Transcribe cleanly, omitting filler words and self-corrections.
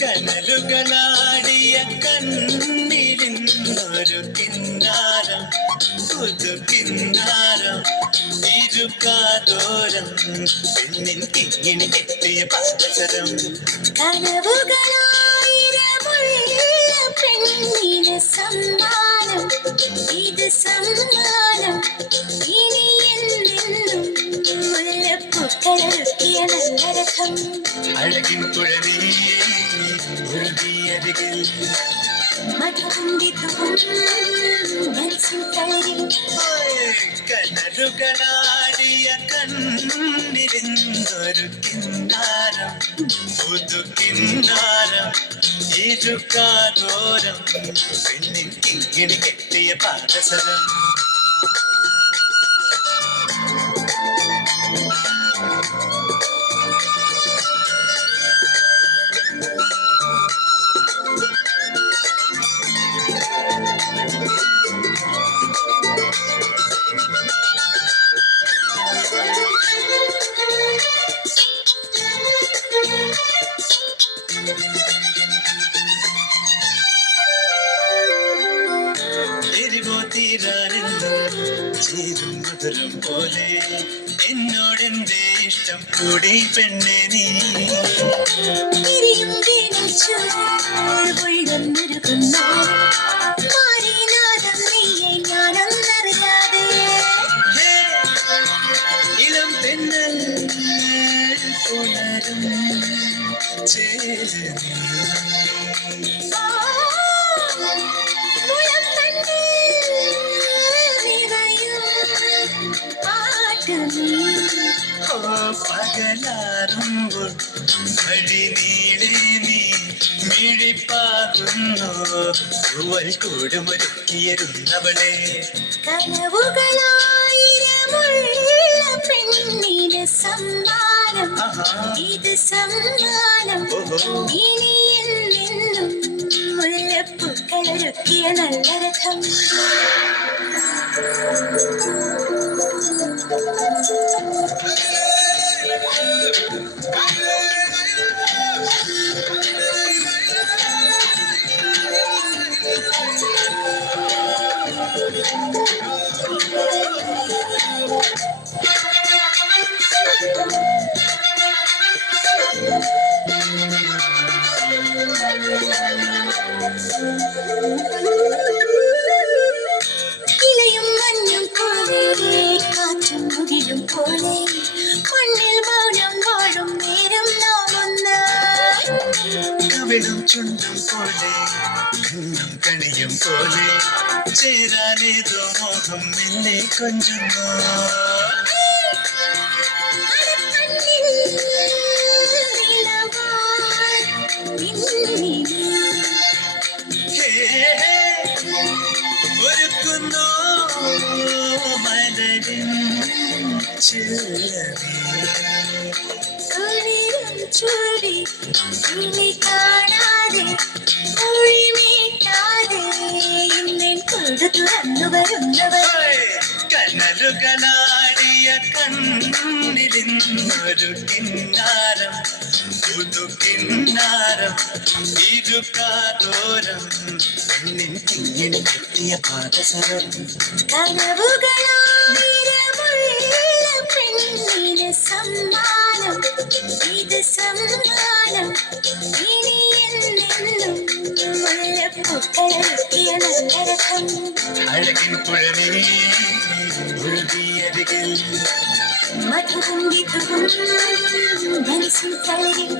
കനലുകളാടിയ കണ്ണിലിന്നൊരു കിന്നാരം പുതു കിന്നാരം ഇരുകാതോരം പെണ്ണിൻ കിങ്ങിണി കെട്ടിയ പാദസരം കനവുകളായിരമുള്ള പെണ്ണിന് സമ്മാനം ഇത് സമ്മാനം ഇനിയെന്നും മുല്ലപ്പൂക്കളൊരുക്കിയ നല്ല രഥം അഴകിൻ കുഴലിയേ ഉരുകിയരികിൽ മധുരന്തിത്തും മനസ്സിൻ തളരിൽ കനലുകളാടിയ കണ്ണിലിന്നൊരു കിന്നാരം പുതു കിന്നാരം ഇരുകാതോരം പെണ്ണിൻ കിങ്ങിണി കെട്ടിയ പാദസരം ചേരും മധുരം പോലെ എന്നോടെന്റെ ഇഷ്ടം കൂടി പെണ്ണെ നീ ഇളം പെണ്ണൽ പുണരും ചേരും പകലാറുമ്പോൾ വഴി നീളെ നീ മിഴിപ്പാകുന്നു പൂവൽ കൂടുമൊരുക്കിയിരുന്നവളെ കനവുകളായിരമുള്ള പെണ്ണിന് സമ്മാനം ഇത് സമ്മാനം ഇനിയെന്നും മുല്ലപ്പൂക്കളൊരുക്കിയ നല്ല രഥം ഇലയും മഞ്ഞും പോലെ കാറ്റും മുകിലും പോലെ മണ്ണിൽ മൗനം വാഴും നേരം നാം ഒന്നായി കവിളും ചുണ്ടും പോലെ കണ്ണും കണിയും പോലെ ചേരാനേതോ മോഹം എന്നെ കൊഞ്ചുന്നു ഒരുക്കുന്നോ മലരിൻ ചൂടി ഇനി കാണാതെ ഒഴിമീട്ടാതെ ഇന്നിൻ കൂട് തുറന്നു വരുന്നവർ കനലുകളാടിയ കണ്ണിലിന്നൊരു കിന്നാരം പുതു കിന്നാരം ഇരുകാതോരം പെണ്ണിൻ കിങ്ങിണി കെട്ടിയ പാദസരം കനവുകളായിരമുള്ള പെണ്ണിന് സമ്മാനം ഇത് സമ്മാനം ഇനിയെന്നും മുല്ലപ്പൂക്കളൊരുക്കിയ നല്ല രഥം അഴകിൻ കുഴലിൽ ഉരുകിയരികിൽ മധുരന്തിത്തും മനസ്സിൻ തളരിൽ